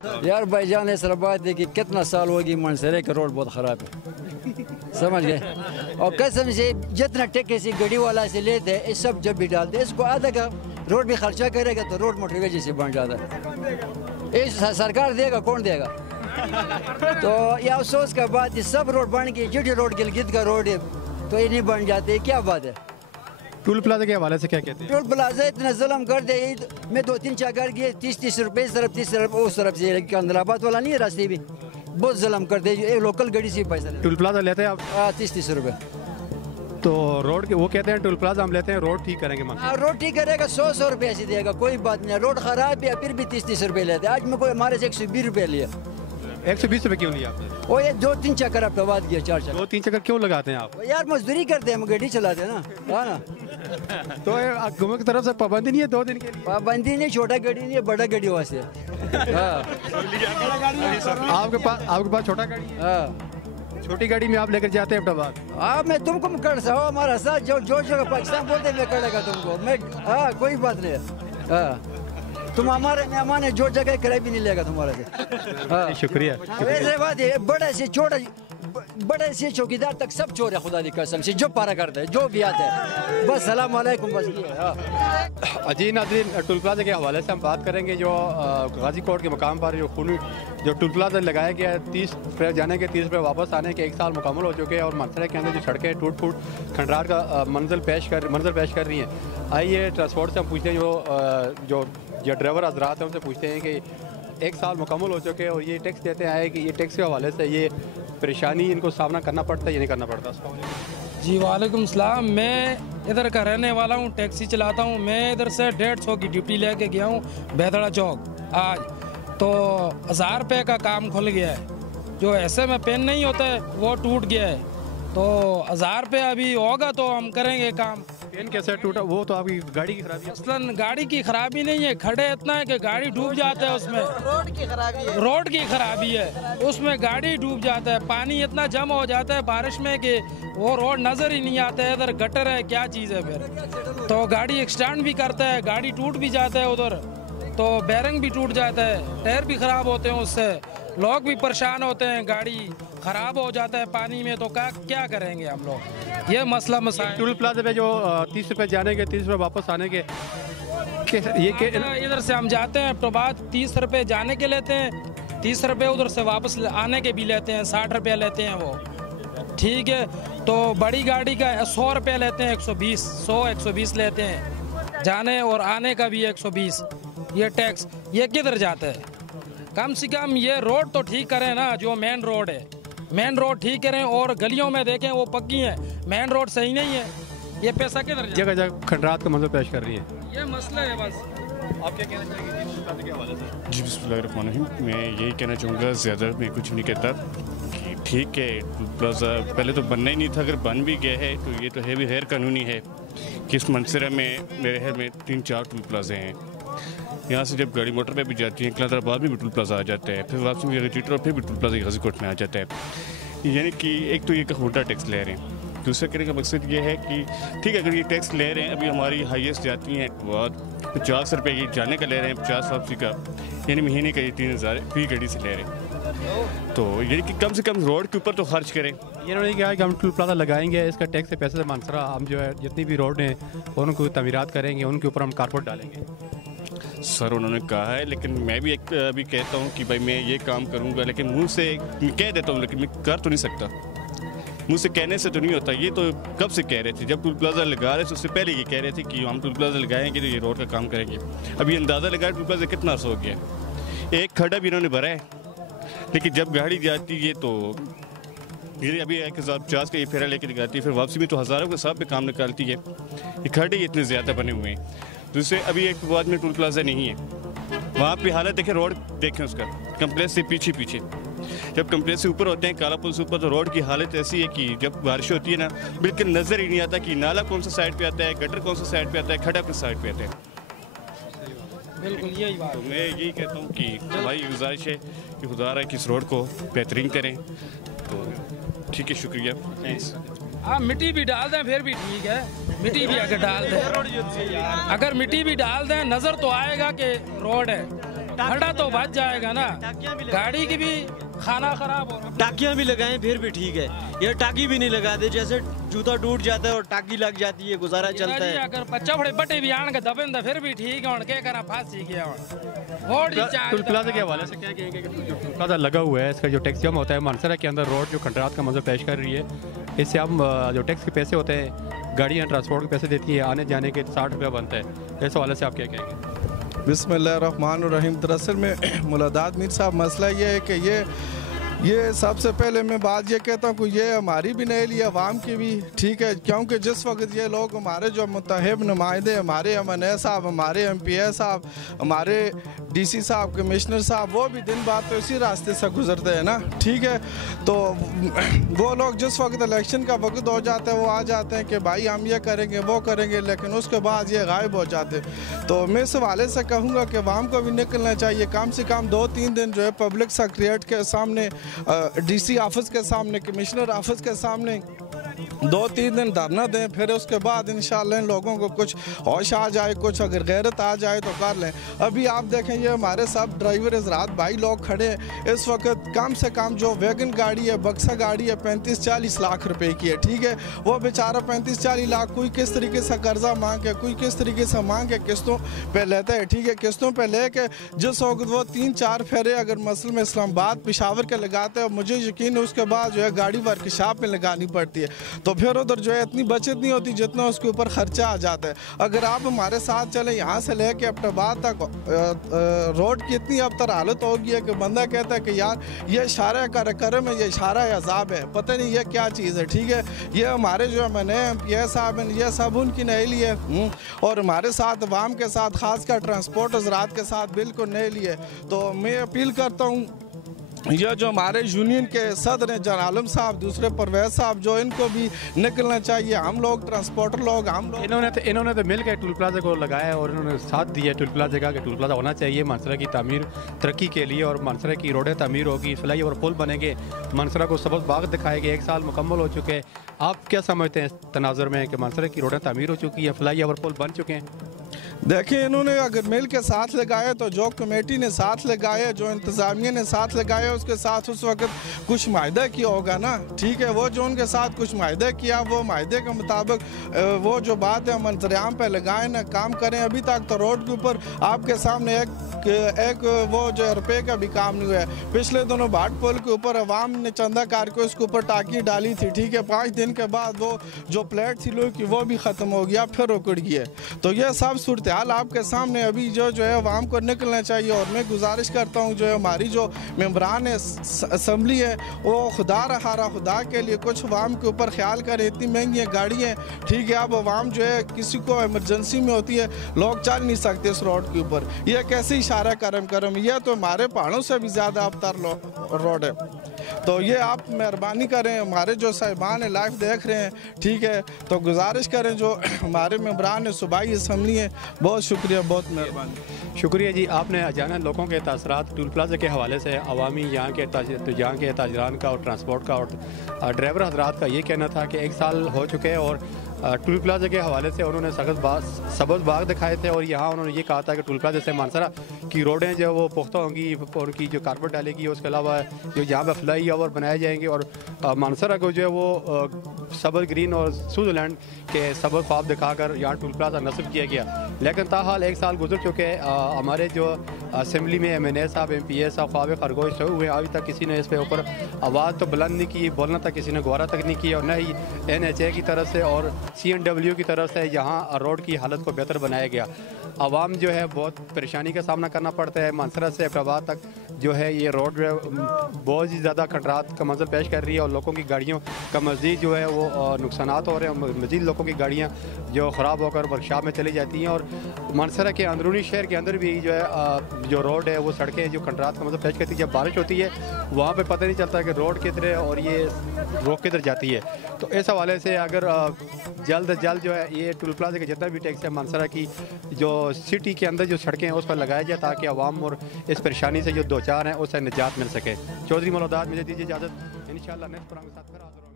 यार भाईजान ऐसा बात है कि कितना साल होगी मंसरे का रोड बहुत ख़राब है, समझ गए। और कसम से जितना टेके से गाड़ी वाला से लेते हैं इस सब जब भी डालते हैं इसको आधा का रोड भी खर्चा करेगा तो रोड मोटरवे जैसे बन जाता है। इस सरकार देगा कौन देगा? तो ये अफसोस का बात है सब रोड बन के जिटी रोड गिलगित का रोड है तो ये नहीं बन जाते, क्या बात है। टोल प्लाजा के हवाले से क्या कहते हैं? टोल प्लाजा इतना जुल्म कर दे, मैं 2-3 चक्कर गए 30-30 रुपए इस तरफ 30 तरफ उस तरफ से, अंदराबाद वाला नहीं है रास्ते भी बहुत जुल्म कर दे, एक लोकल गाड़ी से पैसा टोल प्लाजा लेते हैं आप? 30-30 रुपए। तो रोड के वो कहते हैं टोल प्लाजा हम लेते हैं, रोड ठीक करेंगे। रोड ठीक करेगा 100 रुपये ऐसे देगा, कोई बात नहीं। रोड खराब है फिर भी 30-30 रुपए लेते हैं। आज मैं कोई हमारे से 120 रुपये लिया। 120 रुपये क्यों लिया आपने? वो ये 2-3 चक्कर आपका बाद गया, 4 चक्कर। 2-3 चक्कर क्यों लगाते हैं आप? यार मजदूरी करते हैं, हम गाड़ी चलाते हैं ना, हाँ ना। तो हुकूमत की तरफ से पाबंदी नहीं है 2 दिन के लिए? पाबंदी नहीं, छोटा गाड़ी नहीं है, बड़ा गाड़ी वास्ते। आपके पास छोटा गाड़ी है? हाँ, छोटी गाड़ी में आप लेकर जाते हैं अहमदाबाद? हाँ मैं तुमको कर सकता हूँ, हमारा साथ जो जगह पाकिस्तान बोलते मैं करेगा तुमको, मैं हाँ कोई बात नहीं है। हाँ तुम हमारे मेहमान है, जो जगह किराया भी नहीं लेगा तुम्हारे से। हाँ शुक्रिया। वैसे बात है, बड़े से छोटा बड़े से चौकीदार तक सब चोर है, खुदा की कसम से जो पारा करता है जो भी आता है। बस सलाम वालेकुम बस ये। अजी नाज़रीन, टोल प्लाजा के हवाले से हम बात करेंगे। जो गाजी कोट के मकाम पर जो टोल प्लाजा लगाया गया है, 30 रुपये जाने के 30 रुपये वापस आने के 1 साल मुकम्मल हो चुके हैं और मंसरे के अंदर जो सड़कें टूट फूट खंडार का मंजिल पेश कर रही हैं। आइए ट्रांसपोर्ट से हम पूछते हैं, जो ड्राइवर हजरात हैं उनसे पूछते हैं कि 1 साल मुकम्मल हो चुके हैं और ये टैक्स देते आए कि ये टैक्स के हवाले से ये परेशानी इनको सामना करना पड़ता है या नहीं करना पड़ता? जी वालेकुम सलाम। मैं इधर का रहने वाला हूँ, टैक्सी चलाता हूँ। मैं इधर से 150 की ड्यूटी लेके गया हूँ बेहतड़ा चौक आज, तो 1000 रुपये का काम खुल गया है। जो ऐसे में पेन नहीं होता है वो टूट गया है, तो 1000 रुपये अभी होगा तो हम करेंगे काम। पेन कैसे टूटा? वो तो आपकी गाड़ी की खराबी है? असलन गाड़ी की खराबी नहीं है, खड़े इतना है कि गाड़ी डूब जाता है उसमें। रोड की खराबी है, उसमें गाड़ी डूब जाता है। पानी इतना जमा हो जाता है बारिश में कि वो रोड नज़र ही नहीं आता है, इधर गटर है क्या चीज़ है। फिर तो गाड़ी एक्सटेंड भी करता है, गाड़ी टूट भी जाता है उधर, तो बैरिंग भी टूट जाता है, टायर भी ख़राब होते हैं उससे, लोग भी परेशान होते हैं। गाड़ी ख़राब हो जाता है पानी में, तो क्या करेंगे हम लोग? ये मसला मसाइल। टोल प्लाजा पे जो 30 रुपये जाने के 30 रुपये वापस आने के ये इधर से हम जाते हैं तो बाद 30 रुपये जाने के लेते हैं, 30 रुपये उधर से वापस आने के भी लेते हैं, 60 रुपये लेते हैं वो, ठीक है। तो बड़ी गाड़ी का 100 रुपये लेते हैं, 120 लेते हैं, जाने और आने का भी 120। ये टैक्स ये किधर जाता है? कम से कम ये रोड तो ठीक करें ना, जो मेन रोड है मेन रोड ठीक करें, और गलियों में देखें वो पक्की हैं, मेन रोड सही नहीं है। ये पैसा किधर जाता है? जगह जगह खंडरात का मंजर पेश कर रही है, ये मसला है बस। आप क्या कहना चाहेंगे के हवाले से? जी बिस्मिल्लाहिर्रहमानिर्रहीम, मैं यही कहना चाहूँगा, ज़्यादा मैं कुछ नहीं कहता कि ठीक है टोल प्लाजा पहले तो बनना ही नहीं था, अगर बन भी गया है तो ये तो है भी गैर कानूनी है कि इस मंसरा में मेरे शहर में 3-4 टोल प्लाजे हैं। यहाँ से जब गाड़ी मोटर पे भी जाती है इंकलाबाद में भी टोल प्लाजा आ जाता है, फिर वापसी में चीटर और फिर भी टोल प्लाजा गाजीकोट में आ जाता है। यानी कि एक तो ये होटा टैक्स ले रहे हैं, दूसरा कहने का मकसद ये है कि ठीक है अगर ये टैक्स ले रहे हैं, अभी हमारी हाईएस्ट जाती हैं बाद 50 रुपये ये जाने का ले रहे हैं, 50 वापसी का, यानी महीने का ये 3000 फी गाड़ी से ले रहे हैं। तो यानी कि कम से कम रोड के ऊपर तो खर्च करें। इन्होंने कहा कि हम टोल प्लाजा लगाएंगे, इसका टैक्स से पैसे से मंसरा हम जो है जितनी भी रोड हैं उनको तमीरात करेंगे, उनके ऊपर हम कारपोरेट डालेंगे। सर उन्होंने कहा है, लेकिन मैं भी एक अभी कहता हूँ कि भाई मैं ये काम करूँगा, लेकिन मुँह से मैं कह देता हूँ लेकिन मैं कर तो नहीं सकता। मुँह से कहने से तो नहीं होता। ये तो कब से कह रहे थे, जब टोल प्लाजा लगा रहे थे उससे पहले ये कह रहे थे कि हम टोल प्लाजा लगाएंगे तो ये रोड का काम करेंगे। अभी अंदाज़ा लगाया टोल प्लाजा कितना अर्सा हो गया, एक खड्डा भी इन्होंने भरा है, लेकिन जब गाड़ी जाती है तो ये अभी 1050 का ये फेरा लेके दिखाती है, फिर वापसी में तो हज़ारों के हिसाब पे काम निकालती है। ये खड्डे इतने ज़्यादा बने हुए हैं। दूसरे अभी एक बाद में टोल प्लाजा नहीं है, वहाँ पे हालत देखें, रोड देखें उसका, कम्प्लेक्स से पीछे जब कम्प्लेक्स से ऊपर होते हैं काला पुल से ऊपर, तो रोड की हालत ऐसी है कि जब बारिश होती है ना बिल्कुल नज़र ही नहीं आता कि नाला कौन सा साइड पे आता है, गटर कौन सा साइड पे आता है, खड्डा किस साइड पे आता है। बिल्कुल यही बात। तो मैं यही कहता हूँ कि हमारी गुजारिश है कि खुदा रहा कि इस रोड को बेहतरीन करें। तो ठीक है, शुक्रिया। हाँ मिट्टी भी डाल दें फिर भी ठीक है, मिट्टी भी अगर डाल दें, अगर मिट्टी भी डाल दें नज़र तो आएगा कि रोड है। खड़ा तो बच जाएगा ना, गाड़ी की भी खाना खराब हो। टाकियां भी लगाएं फिर भी ठीक है, ये टाकी भी नहीं लगाते, जैसे जूता टूट जाता है और टाकी लग जाती है, गुजारा चलता है। अगर बच्चा बड़े बटे भी आन के दबे तो फिर भी ठीक है, क्या करा फांसी किया वोट टोल प्लाजा के हवाले से क्या कहेंगे कि जो टोल प्लाजा लगा हुआ है, इसका जो टैक्स जमा होता है मानसरा के अंदर, रोड जो खंडरात का मंजर पेश कर रही है, इससे हम जो टैक्स के पैसे होते हैं, गाड़ियाँ ट्रांसपोर्ट के पैसे देती है, आने जाने के 60 रुपया बनता है, इस हवाले से आप क्या कहेंगे? बिस्मिल्लाहिर्रहमानिर्रहीम। दरअसल में मुलादात मीर साहब, मसला ये है कि ये सबसे पहले मैं बात ये कहता हूँ कि ये हमारी भी नहीं ली, अवाम की भी, ठीक है, क्योंकि जिस वक्त ये लोग हमारे जो मुतहब नुमाइंदे, हमारे MNA साहब, हमारे MPA साहब, हमारे DC साहब, कमिश्नर साहब, वो भी दिन बाद तो इसी रास्ते से गुजरते हैं ना, ठीक है, तो वो लोग जिस वक्त इलेक्शन का वक्त हो जाता है वो आ जाते हैं कि भाई हम ये करेंगे वो करेंगे, लेकिन उसके बाद ये गायब हो जाते। तो मैं इस हवाले से कहूँगा कि अवाम को भी निकलना चाहिए, कम से कम 2-3 दिन जो है पब्लिक सेक्रेटरीट के सामने, DC ऑफिस के सामने, कमिश्नर ऑफिस के सामने 2-3 दिन धरना दें, फिर उसके बाद इंशाल्लाह इन लोगों को कुछ होश आ जाए, कुछ अगर गैरत आ जाए तो कर लें। अभी आप देखें ये हमारे सब ड्राइवर हजरात भाई लोग खड़े हैं, इस वक्त कम से कम जो वैगन गाड़ी है, बक्सा गाड़ी है, 35-40 लाख रुपए की है, ठीक है, वो बेचारा 35-40 लाख कोई किस तरीके से कर्जा मांग के, कोई किस तरीके से मांग के किस्तों पे लेता है, ठीक है, किस्तों पे लेके जिस वक्त वो 3-4 फेरे अगर मसल में इस्लामाबाद पेशावर के लगाते हैं, मुझे यकीन है उसके बाद जो है गाड़ी वर्कशॉप में लगानी पड़ती है, तो फिर उधर जो है इतनी बचत नहीं होती जितना उसके ऊपर खर्चा आ जाता है। अगर आप हमारे साथ चले यहाँ से लेके अब्टाबाद तक, रोड की इतनी अब तर हालत हो गई है कि बंदा कहता है कि यार ये इशारा करम है, ये इशारा अजाब है, पता नहीं ये क्या चीज़ है, ठीक है, ये हमारे जो MNA MPA साहब हैं, ये सब उनकी नहीं लिए, और हमारे साथ अवाम के साथ, खासकर ट्रांसपोर्ट हजरात के साथ बिल्कुल नहीं लिए। तो मैं अपील करता हूँ ये जो हमारे यूनियन के सदर हैं जन आलम साहब, दूसरे परवेज साहब, जो इनको भी निकलना चाहिए, हम लोग ट्रांसपोर्टर लोग, हम लोग इन्होंने तो मिल के टोल प्लाजा को लगाया और इन्होंने साथ दिया टोल प्लाजा का कि टोल प्लाजा होना चाहिए मानसरा की तामीर तरक्की के लिए, और मानसरा की रोडें तामीर होगी, फ्लाई ओवर पुल बनेंगे, मानसरा को सबक बाग दिखाएंगे, 1 साल मुकम्मल हो चुके हैं। आप क्या समझते हैं तनाजुर में कि मानसरा की रोडें तामीर हो चुकी है, फ्लाई ओवर पुल बन चुके हैं? देखिए, इन्होंने अगर मिल के साथ लगाया तो जो कमेटी ने साथ लगाया, जो इंतज़ामिया ने साथ लगाया, उसके साथ उस वक्त कुछ माहिदा किया होगा ना, ठीक है, वो जो उनके साथ कुछ माहिदा किया, वो माहिदे के मुताबिक वो जो बात है मंजरेआम पे लगाए ना, काम करें। अभी तक तो रोड के ऊपर आपके सामने एक वो जो रुपये का भी काम नहीं हुआ है। पिछले दिनों भाट पुल के ऊपर अवाम ने चंदा कार को उसके ऊपर टाकी डाली थी, ठीक है, 5 दिन के बाद वो जो प्लेट थी लोग की वो भी ख़त्म हो गया, फिर उकड़ गया। तो ये सब सूरत हाल आपके सामने अभी जो है अवाम को निकलना चाहिए। और मैं गुजारिश करता हूँ जो है हमारी जो मेम्बरान असम्बली है वो खुदा रहा खुदा के लिए कुछ अवाम के ऊपर ख्याल करें। इतनी महंगी गाड़ियाँ, ठीक है, अब अवाम जो है किसी को इमरजेंसी में होती है, लोग चल नहीं सकते इस रोड के ऊपर, ये कैसे इशारा करम यह तो हमारे पहाड़ों से भी ज़्यादा अबतर रोड है। तो ये आप मेहरबानी करें, हमारे जो साहिबान है लाइव देख रहे हैं, ठीक है, तो गुजारिश करें जो हमारे मेम्बरान है सूबाई असम्बली है, बहुत शुक्रिया, बहुत मेहरबानी। शुक्रिया जी, आपने अजाना लोगों के तासरात टोल प्लाजा के हवाले से अवामी यहाँ के ताजरान का और ट्रांसपोर्ट का और ड्राइवर हजरात का ये कहना था कि 1 साल हो चुके हैं और टोल प्लाजा के हवाले से उन्होंने सबज बाग दिखाए थे और यहाँ उन्होंने ये कहा था कि टोल प्लाजा से मानसरा की रोडें जो वो पुख्ता होंगी, उनकी जो कारपेट डालेगी, उसके अलावा जो यहाँ पर फ्लाई ओवर बनाए जाएंगे और मानसरा को जो है वो सबल ग्रीन और स्विट्ज़रलैंड के सबक ख्वाब दिखाकर यहाँ टोल प्लाजा नस्ब किया गया। लेकिन ताहाल 1 साल गुजर चुके हैं, हमारे जो असम्बली में MNA साहब MPA साहब ख्वाब खरगोश हुए, अभी तक किसी ने इस पे ऊपर आवाज़ तो बुलंद नहीं की, बोलना तक किसी ने गौरा तक नहीं किया, और न ही NHA की तरफ से और CNW की तरफ से यहाँ रोड की हालत को बेहतर बनाया गया। आवाम जो है बहुत परेशानी का सामना करना पड़ता है। मानसरा से अब्टाबाद तक जो है ये रोड जो है बहुत ही ज़्यादा खतरात का मंजर पेश कर रही है और लोगों की गाड़ियों का मज़ीद जो है वो नुकसानात हो रहे हैं, मज़ीद लोगों की गाड़ियाँ जो ख़राब होकर वर्कशॉप में चली जाती हैं। और मानसरा के अंदरूनी शहर के अंदर भी जो है जो रोड है वो सड़कें जो खतरात का मंजर पेश करती है। जब बारिश होती है वहाँ पर पता नहीं चलता कि रोड किधर है और ये रोड किधर जाती है। तो इस हवाले से अगर जल्द अज जल्द जो है ये टोल प्लाजा के जितना भी टैक्स है मानसरा की जो सिटी के अंदर जो सड़कें हैं उस पर लगाया जाए ताकि आवाम और इस परेशानी से जो दो चार हैं उससे निजात मिल सके। चौधरी मौलादात मुझे दीजिए इजाज़त, इंशाअल्लाह नेक्स्ट प्रोग्राम के साथ फिर हाज़िर होंगे।